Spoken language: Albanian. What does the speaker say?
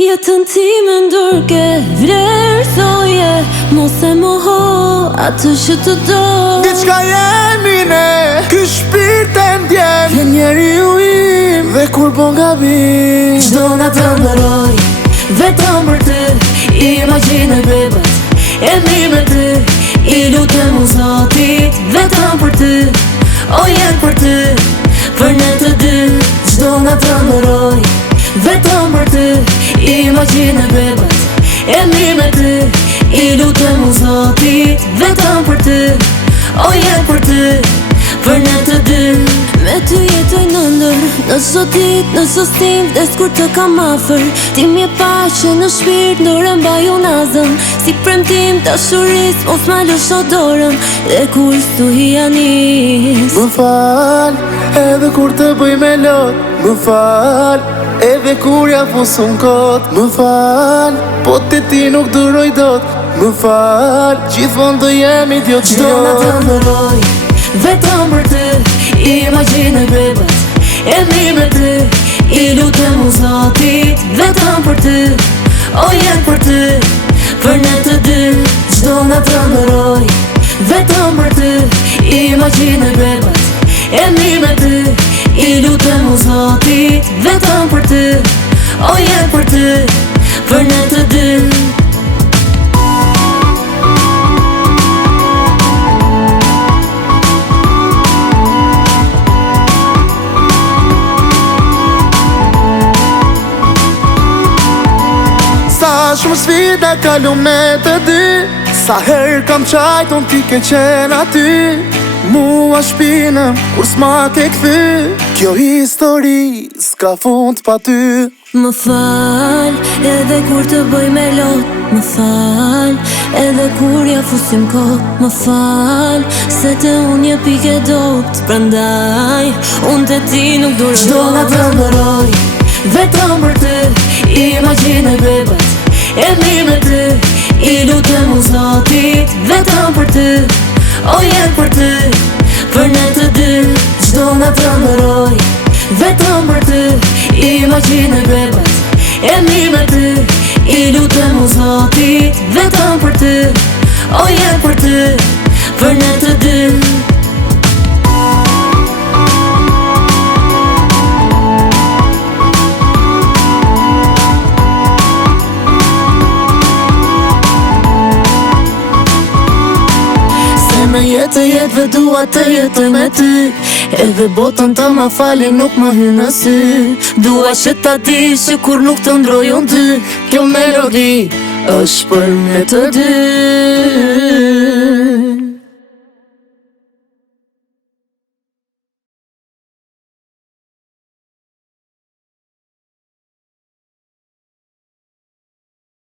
Jetën ti me ndërke, vlerësoje, mos e moho atë që të do. Diçka jemi ne, ky shpirt e ndjen, je njeriu im, dhe kur bon gabim Çdo natë ndërroj, vetëm për ty, imagjinoj bebat, e mi me ty, i lutem unë Zotit, vetëm për ty, o jetë për ty, për ne të dy. Çdo natë ndërroj, vetëm për ty, imagjinoj bebat, e mi me ty, i lutem unë Zotit, vetëm për ty, o jetë për ty, për ne të dy. Me ty jetoj në ndër, në çdo ditë, në çdo stim, des kur të kam afër. Ti m'je paqe në shpirt, ndore mbaj unë azën, si premtim dashuris, mos ma lësho dorën, dhe kur s'tu hijanis. Më fal, edhe kur të bëj me lot. Më fal, edhe kur ja fusun kot. Më fal, po te ti nuk duroj dot. Më fal, gjithmonë do jem idiot. Çdo natë ndërroj, vetëm për ty, imagjinoj bebat, e mi me ty, i lutem unë Zotit, vetëm për ty, o jetë për ty, për ne të dy. Çdo natë ndërroj, vetëm për ty, imagjinoj bebat, e mi me ty, i lutem unë Zotit, vetëm për ty, o jetë për ty, për ne të dy. Sa shumë sfida kalum me të dy, sa herë kam qajt unë ti ke qenë aty. Mua shpinëm kur s'ma ke kthy, kjo histori s'ka fund pa ty. Më fal, edhe kur të bëj me lot. Më fal, edhe kur ja fusim kot. Më fal, se te unë je pike dopt, prandaj unë te ti nuk duroj. Çdo natë ndërroj, vetëm për ty, imagjinoj bebat, e mi me ty, i lutem unë Zotit, vetëm për ty, o jetë për ty, për ne të dy. Çdo natë ndërroj, vetëm për ty, imagjinoj bebat, e mi me ty, i lutem unë Zotit, vetëm për ty, o jetë për ty, për ne të dy. Me jetë jetëve dua të jetoj me ty, edhe botën të ma falin nuk më hy në sy. Dua që ta di që kur nuk të ndroj unë dy, kjo melodi është për ne të dy.